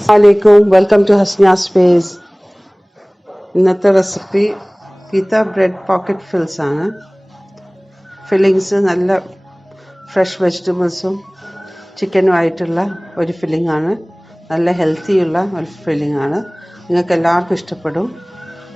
Assalamualaikum, welcome to Hasnia Space. ഇന്നത്തെ recipe പിത്ത bread pocket fils ആണ്. Fillings നല്ല fresh വെജിറ്റബിൾസും ചിക്കനും ആയിട്ടുള്ള ഒരു ഫില്ലിംഗ് ആണ്. നല്ല ഹെൽത്തിയുള്ള ഒരു ഫില്ലിംഗ് ആണ്. നിങ്ങൾക്ക് എല്ലാവർക്കും ഇഷ്ടപ്പെടും.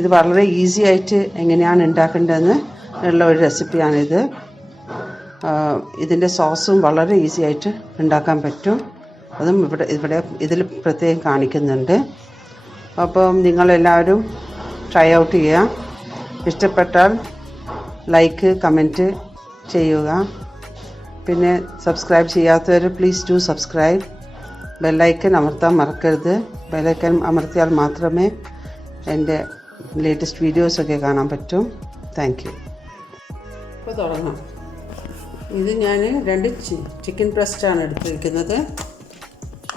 ഇത് വളരെ ഈസി ആയിട്ട് എങ്ങനെയാണ് ഉണ്ടാക്കേണ്ടതെന്ന് ഉള്ള ഒരു റെസിപ്പിയാണിത്. ഇതിൻ്റെ സോസും വളരെ ഈസി ആയിട്ട് ഉണ്ടാക്കാൻ പറ്റും. അതും ഇതിൽ പ്രത്യേകം കാണിക്കുന്നുണ്ട്. അപ്പം നിങ്ങളെല്ലാവരും ട്രൈ ഔട്ട് ചെയ്യുക. ഇഷ്ടപ്പെട്ടാൽ ലൈക്ക് കമൻറ്റ് ചെയ്യുക. പിന്നെ സബ്സ്ക്രൈബ് ചെയ്യാത്തവർ പ്ലീസ് ഡു സബ്സ്ക്രൈബ്. ബെല്ലൈക്കൻ അമർത്താൻ മറക്കരുത്. ബെല്ലൈക്കൻ അമർത്തിയാൽ മാത്രമേ എൻ്റെ ലേറ്റസ്റ്റ് വീഡിയോസൊക്കെ കാണാൻ പറ്റും. Thank you. ഇപ്പോൾ തുടങ്ങാം. ഇത് ഞാൻ 2 ചിക്കൻ ബ്രസ്റ്റാണ് എടുത്തിരിക്കുന്നത്.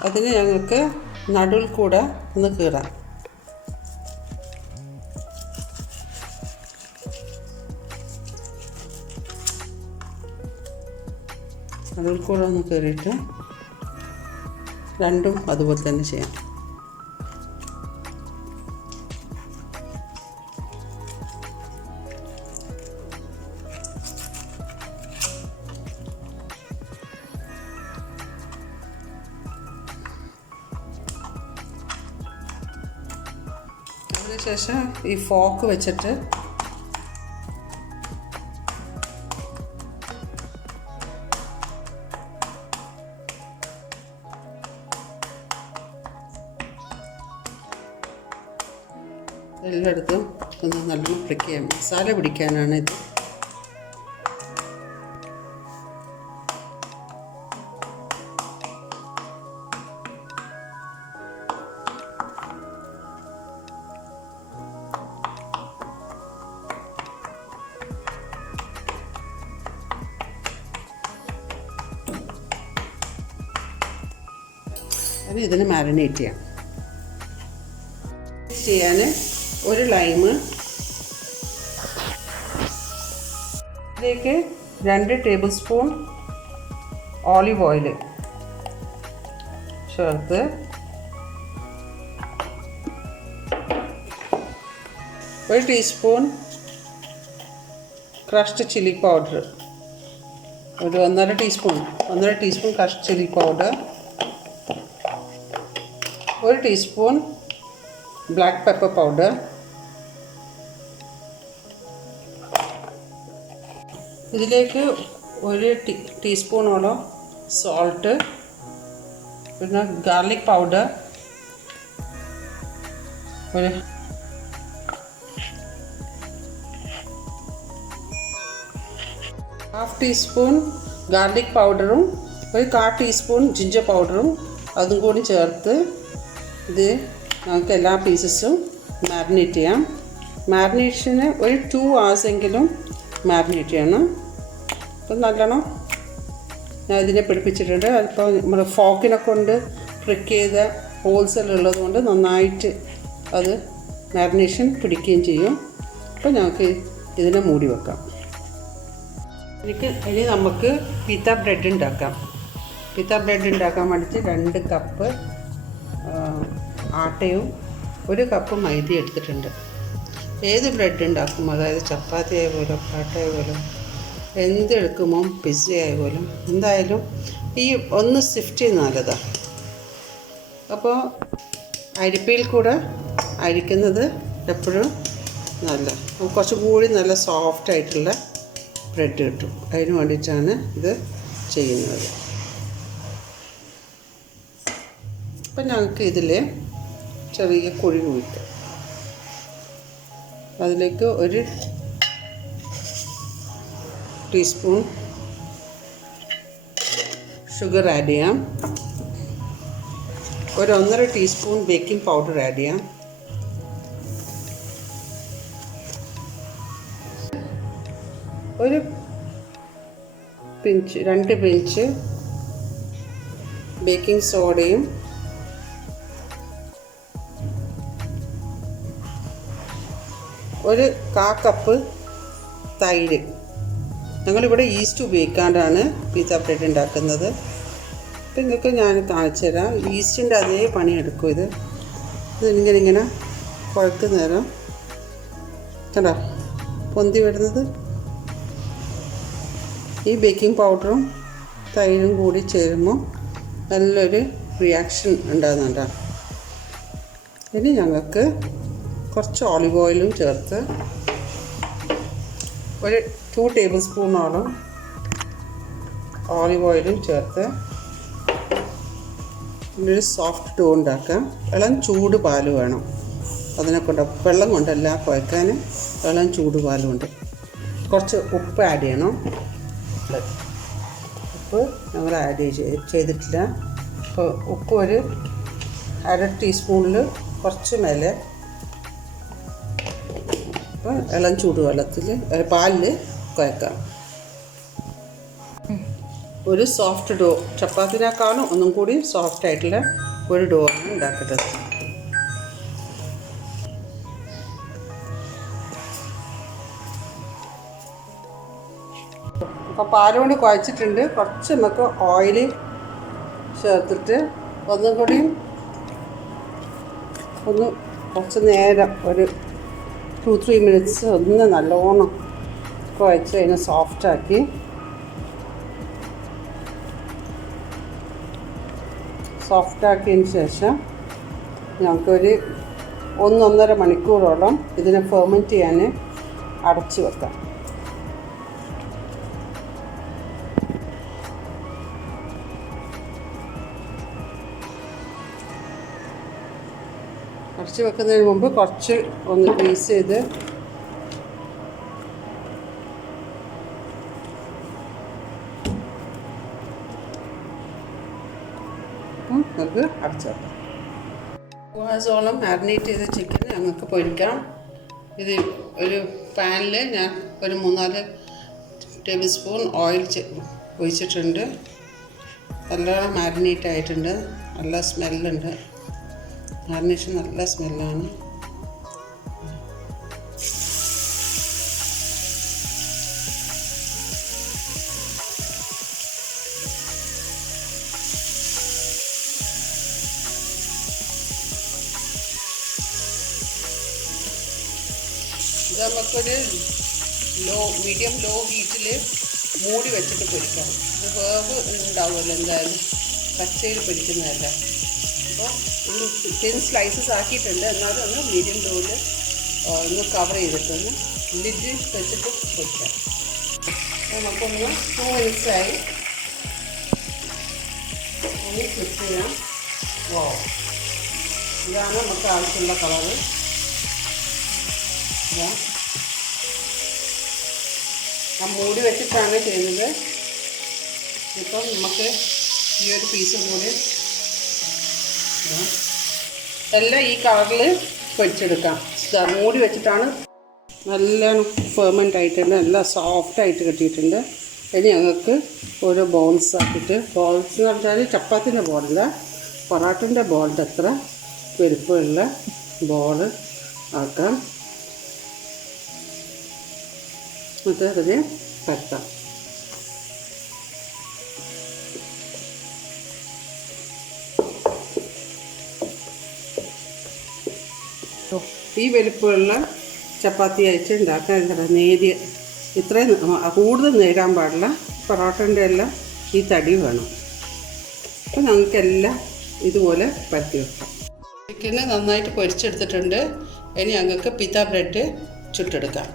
അതിന് ഞങ്ങൾക്ക് നടുവിൽ കൂടെ ഒന്ന് കീറാം. നടുവിൽ കൂടെ ഒന്ന് കീറിയിട്ട് രണ്ടും അതുപോലെ തന്നെ ചെയ്യാം. അതിനുശേഷം ഈ ഫോക്ക് വെച്ചിട്ട് എല്ലായിടത്തും ഒന്ന് നല്ലോണം ഫ്ലിക്ക് ചെയ്യാം. മസാല പിടിക്കാനാണ് ഇത്. ഇതിന് മാരിനേറ്റ് ചെയ്യാൻ ഒരു ലൈമ്, ഇതിലേക്ക് 2 ടേബിൾ സ്പൂൺ ഓലിവ് ഓയിൽ ചേർത്ത് ഒരു ടീസ്പൂൺ ക്രഷ്ഡ് ചില്ലി പൗഡർ, ഒരു 1.5 teaspoon crushed chilli powder, 1 teaspoon black pepper powder, ഇതിലേക്ക് 1 ടീസ്പൂണോളം സോൾട്ട്, പിന്നെ ഗാർലിക് പൗഡർ, ഒരു ഹാഫ് ടീസ്പൂൺ ഗാർലിക് പൗഡറും ഒരു 1/4 ടീസ്പൂൺ ജിഞ്ചർ പൗഡറും അതും കൂടി ചേർത്ത് ഇത് നമുക്ക് എല്ലാ പീസസും മാരിനേറ്റ് ചെയ്യാം. മാരിനേഷന് ഒരു 2 hours എങ്കിലും മാരിനേറ്റ് ചെയ്യണം. അപ്പം നല്ലോണം ഞാൻ ഇതിനെ പിടിപ്പിച്ചിട്ടുണ്ട്. അതിപ്പോൾ നമ്മൾ ഫോക്കിനെ കൊണ്ട് പ്രിക്ക് ചെയ്ത ഹോൾസെൽ ഉള്ളത് കൊണ്ട് നന്നായിട്ട് അത് മാരിനേഷൻ പിടിക്കുകയും ചെയ്യും. അപ്പോൾ ഞങ്ങൾക്ക് ഇതിനെ മൂടി വെക്കാം. ഇനി നമുക്ക് പിത്ത ബ്രെഡ് ഉണ്ടാക്കാം. പിത്ത ബ്രെഡ് ഉണ്ടാക്കാൻ വേണ്ടിയിട്ട് 2 കപ്പ് ആട്ടയും 1 കപ്പ് മൈദ എടുത്തിട്ടുണ്ട്. ഏത് ബ്രെഡ് ഉണ്ടാക്കും, അതായത് ചപ്പാത്തി ആയ പോലും പാട്ട ആയ പോലും എന്തെടുക്കുമോ പിസ്സ ആയ പോലും എന്തായാലും ഈ ഒന്ന് സിഫ്റ്റ് ചെയ്യുന്ന നല്ലതാണ്. അപ്പോൾ അരിപ്പയിൽ കൂടെ അരിക്കുന്നത് എപ്പോഴും നല്ല കുറച്ചും കൂടി നല്ല സോഫ്റ്റായിട്ടുള്ള ബ്രെഡ് കിട്ടും. അതിന് വേണ്ടിയിട്ടാണ് ഇത് ചെയ്യുന്നത്. അപ്പം ഞങ്ങൾക്ക് ഇതിൽ ചെറിയ കുഴി കുഴിക്കാം. അതിലേക്ക് 1 ടീസ്പൂൺ ഷുഗർ ആഡ് ചെയ്യാം. ഒരു 1.5 ടീസ്പൂൺ ബേക്കിംഗ് പൗഡർ ആഡ് ചെയ്യാം. ഒരു 2 പിഞ്ച് ബേക്കിംഗ് സോഡയും ഒരു 1/4 കപ്പ് തൈര്. ഞങ്ങളിവിടെ ഈസ്റ്റ് ഉപയോഗിക്കാണ്ടാണ് പിസ്സ ബ്രെഡ് ഉണ്ടാക്കുന്നത്. ഇപ്പം നിങ്ങൾക്ക് ഞാൻ കാണിച്ചു തരാം. ഈസ്റ്റിൻ്റെ അതേ പണിയെടുക്കും ഇത്. ഇതിങ്ങനെ കുഴക്കുന്ന നേരം കണ്ടോ പൊന്തി വരുന്നത്. ഈ ബേക്കിംഗ് പൗഡറും തൈരും കൂടി ചേരുമ്പോൾ നല്ലൊരു റിയാക്ഷൻ ഉണ്ടാകുന്നുണ്ടോ. ഇനി ഞങ്ങൾക്ക് കുറച്ച് ഓലിവ് ഓയിലും ചേർത്ത് ഒരു 2 ടേബിൾ സ്പൂണോളം ഓലിവ് ഓയിലും ചേർത്ത് ഒരു സോഫ്റ്റ് ഡോ ഉണ്ടാക്കാം. ഇളം ചൂട് പാൽ വേണം അതിനെക്കൊണ്ട്, വെള്ളം കൊണ്ടല്ല കുഴക്കാൻ, ഇളം ചൂട് പാൽ കൊണ്ട്. കുറച്ച് ഉപ്പ് ആഡ് ചെയ്യണം. ഉപ്പ് ഞങ്ങൾ ആഡ് ചെയ്തിട്ടില്ല. അപ്പോൾ ഉപ്പ് ഒരു 1/2 ടീസ്പൂണിൽ കുറച്ച് മേലെ. അപ്പോൾ ഇളം ചൂട് പാലിൽ കുഴക്കാം. ഒരു സോഫ്റ്റ് ഡോ, ചപ്പാത്തിനേക്കാളും ഒന്നും കൂടി സോഫ്റ്റ് ആയിട്ടുള്ള ഒരു ഡോ ആണ് ഉണ്ടാക്കേണ്ടത്. അപ്പോൾ പാൽ കൊണ്ട് കുഴച്ചിട്ടുണ്ട്. കുറച്ച് നമുക്ക് ഓയിൽ ചേർത്തിട്ട് ഒന്നും കൂടി കുറച്ച് നേരം ഒരു 2-3 മിനിറ്റ്സ് ഒന്ന് നല്ലോണം കുഴച്ച് അതിനെ സോഫ്റ്റാക്കി സോഫ്റ്റാക്കിയതിന് ശേഷം ഞങ്ങൾക്കൊരു 1-1.5 മണിക്കൂറോളം ഇതിനെ ഫെർമെൻറ്റ് ചെയ്യാൻ അടച്ചു വെക്കാം. അടച്ച് വെക്കുന്നതിന് മുമ്പ് കുറച്ച് ഒന്ന് ഗ്രീസ് ചെയ്ത് നമുക്ക് അടച്ചു വെക്കാം. 2 hours മാരിനേറ്റ് ചെയ്ത ചിക്കൻ ഞങ്ങൾക്ക് പൊരിക്കാം. ഇത് ഒരു പാനിൽ ഞാൻ ഒരു 3-4 ടേബിൾ സ്പൂൺ ഓയിൽ ഒഴിച്ചിട്ടുണ്ട്. നല്ലോണം മാരിനേറ്റ് ആയിട്ടുണ്ട്. നല്ല സ്മെല്ലുണ്ട്. മാരിനേഷൻ നല്ല സ്മെല്ലാണ്. ഇത് നമുക്കൊരു മീഡിയം ലോ ഹീറ്റിൽ മൂടി വെച്ചിട്ട് പൊരിക്കാം. ഇത് വേവ് ഉണ്ടാവുമല്ലോ എന്തായാലും, പച്ചയിൽ പൊരിക്കുന്നതല്ല. അപ്പോൾ ഇത് തിൻ സ്ലൈസസ് ആക്കിയിട്ടുണ്ട്. എന്നാലും ഒന്ന് മീഡിയം ലോയിൽ ഒന്ന് കവർ ചെയ്തിട്ടൊന്ന് ലിഡ് വെച്ചിട്ട് പൊരിക്കാം. നമുക്കൊന്ന് 2 മിനിറ്റ്സായി ഒന്ന് ഫ്ലിപ്പ് ചെയ്യാം. ഇതാണ് നമുക്ക് ആവശ്യമുള്ള കളറ്. ഞാൻ മൂടി വെച്ചിട്ടാണ് ചെയ്യുന്നത്. ഇപ്പം നമുക്ക് ഈ ഒരു പീസ് കൂടി എല്ലാം ഈ കളറിൽ പൊരിച്ചെടുക്കാം. മൂടി വെച്ചിട്ടാണ്. നല്ല ഫെർമെൻ്റ് ആയിട്ടുണ്ട്, നല്ല സോഫ്റ്റായിട്ട് കിട്ടിയിട്ടുണ്ട്. ഇനി ഞങ്ങൾക്ക് ഓരോ ബോൾസ് ആക്കിയിട്ട്, ബോൾസ് എന്ന് പറഞ്ഞാൽ ചപ്പാത്തിൻ്റെ ബോളല്ല, പൊറാട്ടിൻ്റെ ബോളിൻ്റെ അത്ര വലുപ്പമുള്ള ബോൾ ആക്കാം. എന്നിട്ട് അതിനെ പരത്താം. ഈ വലുപ്പമുള്ള ചപ്പാത്തി അയച്ച് ഉണ്ടാക്കാൻ നേരിയ ഇത്രയും കൂടുതൽ നേരാൻ പാടില്ല. പൊറോട്ടൻ്റെ എല്ലാം ഈ തടി വേണം. അപ്പോൾ ഞങ്ങൾക്കെല്ലാം ഇതുപോലെ പരത്തി വെക്കാം. ചിക്കന് നന്നായിട്ട് പൊരിച്ചെടുത്തിട്ടുണ്ട്. ഇനി ഞങ്ങൾക്ക് പിത്ത ബ്രെഡ് ചുട്ടെടുക്കാം.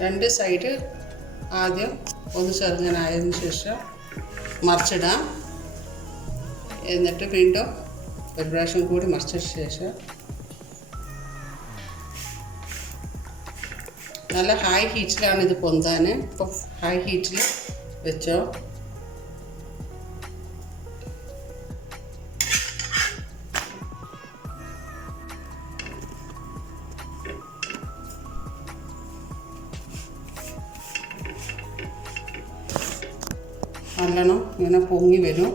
2 സൈഡ് ആദ്യം ഒന്ന് ചെറുങ്ങനായതിന് ശേഷം മറിച്ചിടാം. എന്നിട്ട് വീണ്ടും ഒരു പ്രാവശ്യം കൂടി മറിച്ച ശേഷം നല്ല ഹൈ ഹീറ്റിലാണ് ഇത് പൊന്താൻ. ഇപ്പോൾ ഹൈ ഹീറ്റിൽ വെച്ചോ. നല്ലോണം ഇങ്ങനെ പൊങ്ങി വരും.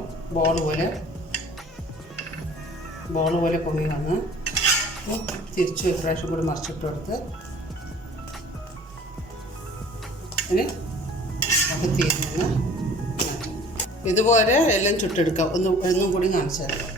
ബോൾ പോലെ പൊങ്ങി വന്ന് തിരിച്ച് ഒരു പ്രാവശ്യം കൂടി മറിച്ചിട്ട് കൊടുത്ത് ഇനി തീയിൽ നിന്ന് മാറ്റാം. ഇതുപോലെ എല്ലാം ചുട്ടെടുക്കാം. ഒന്നും കൂടി കാണിച്ചു തരാം.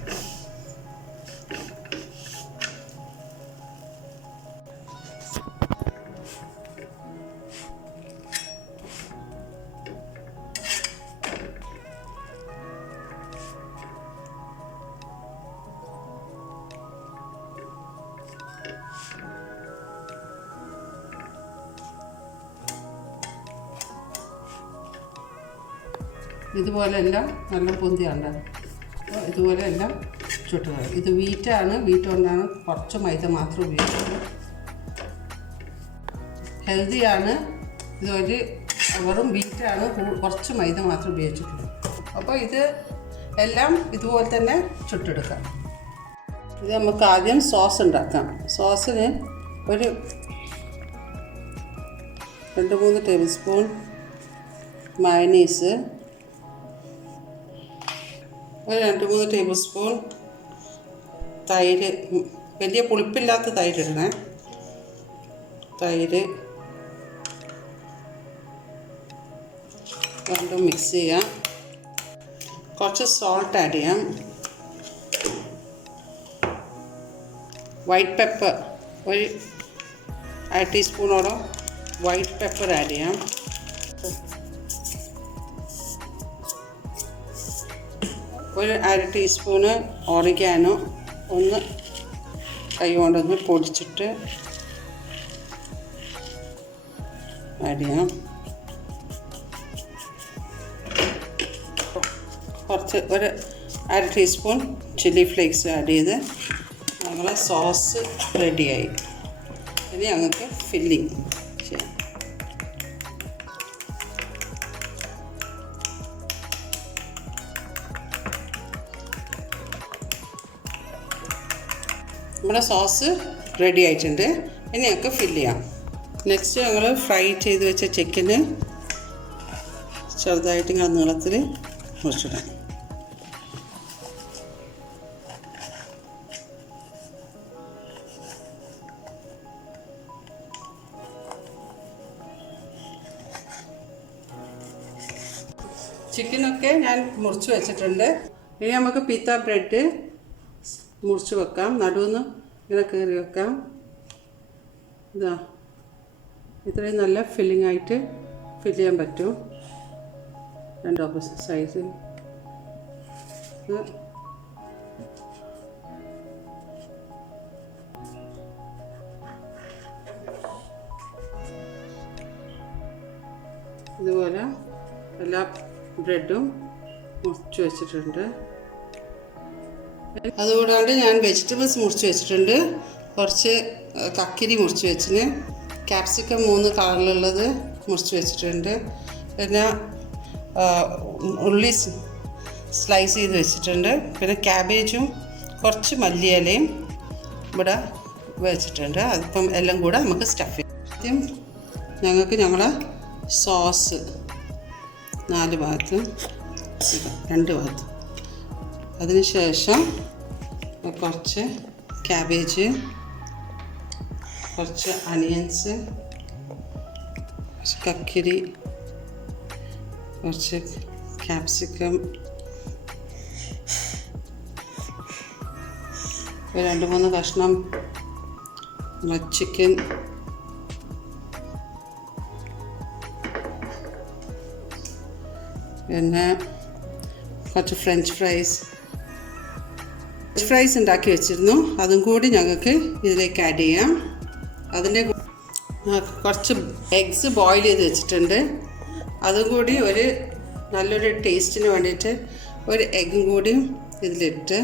ഇതുപോലെ എല്ലാം നല്ല പൊന്തിയുണ്ട്. അപ്പോൾ ഇതുപോലെ എല്ലാം ചുട്ടത്. ഇത് വീറ്റാണ്. വീറ്റ് കൊണ്ടാണ് കുറച്ച് മൈദ മാത്രം ഉപയോഗിക്കുന്നത്. ഹെൽത്തിയാണ്. ഇതൊരു വെറും വീറ്റാണ്, കുറച്ച് മൈദ മാത്രം ഉപയോഗിച്ചിട്ടുള്ളത്. അപ്പോൾ ഇത് എല്ലാം ഇതുപോലെ തന്നെ ചുട്ടെടുക്കാം. ഇത് നമുക്ക് ആദ്യം സോസ് ഉണ്ടാക്കാം. സോസിന് ഒരു 2-3 ടേബിൾ സ്പൂൺ മയണീസ്, ഒരു 2-3 ടേബിൾ സ്പൂൺ തൈര്, വലിയ പുളിപ്പില്ലാത്ത തൈര് ഇടണേ. തൈര് രണ്ടും മിക്സ് ചെയ്യാം. കുറച്ച് സോൾട്ട് ആഡ് ചെയ്യാം. വൈറ്റ് പെപ്പർ ഒരു 1/2 ടീസ്പൂണോളം വൈറ്റ് പെപ്പർ ആഡ് ചെയ്യാം. ഒരു 1/2 ടീസ്പൂണ് ഓറിഗാനോ ഒന്ന് കൈ കൊണ്ടൊന്ന് പൊടിച്ചിട്ട് ആഡ് ചെയ്യാം. കുറച്ച് ഒരു 1/2 ടീസ്പൂൺ ചില്ലി ഫ്ലേക്സ് ആഡ് ചെയ്ത് നമ്മളെ സോസ് റെഡിയായി. ഇനി ഞങ്ങൾക്ക് ഫില്ലിങ് ചെയ്യാം. നമ്മുടെ സോസ് റെഡി ആയിട്ടുണ്ട്. ഇനി ഞങ്ങൾക്ക് ഫില്ല് ചെയ്യാം. നെക്സ്റ്റ് ഞങ്ങൾ ഫ്രൈ ചെയ്ത് വെച്ച ചിക്കന് ചെറുതായിട്ട് ഇങ്ങനെ നീളത്തിൽ മുറിച്ചിടാം. ചിക്കനൊക്കെ ഞാൻ മുറിച്ച് വെച്ചിട്ടുണ്ട്. ഇനി നമുക്ക് പിത്ത ബ്രെഡ് മുറിച്ച് വെക്കാം. നടുവെന്ന് ഇങ്ങനെ കയറി വെക്കാം. ഇതാ ഇത്രയും നല്ല ഫില്ലിംഗ് ആയിട്ട് ഫില്ല് ചെയ്യാൻ പറ്റും. 2 ഓപ്പോസിറ്റ് സൈസ് ഇതുപോലെ എല്ലാ ബ്രെഡും മുറിച്ച് വെച്ചിട്ടുണ്ട്. അതുകൂടാണ്ട് ഞാൻ വെജിറ്റബിൾസ് മുറിച്ച് വെച്ചിട്ടുണ്ട്. കുറച്ച് കക്കിരി മുറിച്ച് വെച്ചിന്, ക്യാപ്സിക്കം 3 കളറിലുള്ളത് മുറിച്ച് വെച്ചിട്ടുണ്ട്. പിന്നെ ഉള്ളി സ്ലൈസ് ചെയ്ത് വെച്ചിട്ടുണ്ട്. പിന്നെ ക്യാബേജും കുറച്ച് മല്ലിയിലയും ഇവിടെ വെച്ചിട്ടുണ്ട്. അതിപ്പം എല്ലാം കൂടെ നമുക്ക് സ്റ്റഫ് ചെയ്യാം. ആദ്യം ഞങ്ങൾക്ക് ഞങ്ങളെ സോസ് 4 ഭാഗത്തും 2 ഭാഗത്തും, അതിനുശേഷം കുറച്ച് ക്യാബേജ്, കുറച്ച് അനിയൻസ്, കുറച്ച് കക്കിരി, കുറച്ച് ക്യാപ്സിക്കം, 2-3 കഷ്ണം ചിക്കൻ, പിന്നെ കുറച്ച് ഫ്രഞ്ച് ഫ്രൈസ് ഉണ്ടാക്കി വെച്ചിരുന്നു. അതും കൂടി ഞങ്ങൾക്ക് ഇതിലേക്ക് ആഡ് ചെയ്യാം. അതിൻ്റെ കുറച്ച് എഗ്സ് ബോയിൽ ചെയ്ത് വെച്ചിട്ടുണ്ട്. അതും കൂടി ഒരു നല്ലൊരു ടേസ്റ്റിന് വേണ്ടിയിട്ട് ഒരു എഗ്ഗും കൂടി ഇതിലിട്ട്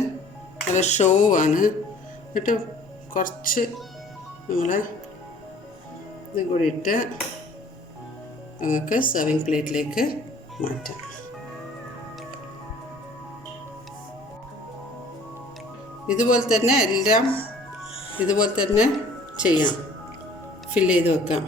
നല്ല ഷോ ആണ്. എന്നിട്ട് കുറച്ച് നമ്മളെ ഇതും കൂടി ഇട്ട് ഞങ്ങൾക്ക് സെർവിങ് പ്ലേറ്റിലേക്ക് മാറ്റാം. ഇതുപോലെ തന്നെ എല്ലാം ഇതുപോലെ തന്നെ ചെയ്യാം. ഫില്ല് ചെയ്ത് വെക്കാം.